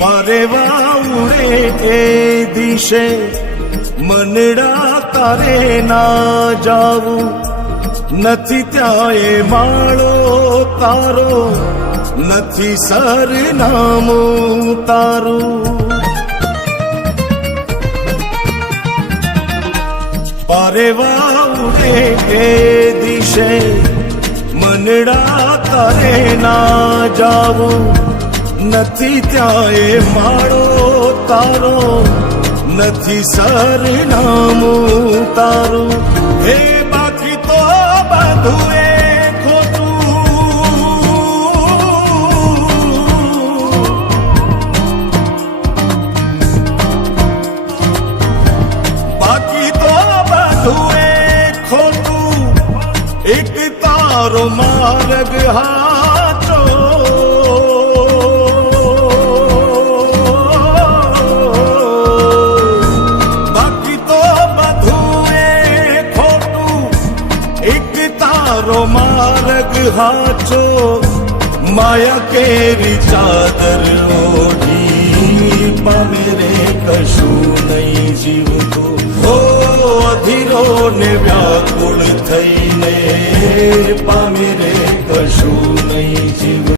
પરેવા ઉડે એ દિશે મનડા તારે ના જાવું, નથી ત્યાં એ માળો તારો, નથી સરનામું તારું. પરેવા ઉડે એ દિશે મનડા તારે ના જાવું, નથી ત્યાં એ માળો તારો, નથી સરનામું તારું. હે બાકી તો બધું એ એક તારો માર્ગ હાચો, બાકી તો બધું એ ખોટું. એક તારો માર્ગ હાચો, માયા કેરી ચાદર ઓઢી પામે રે કશું નહીં જીવતું. હો અધીરો ને વ્યાકુળ થઈને પામે રે કશું નહીં જીવ.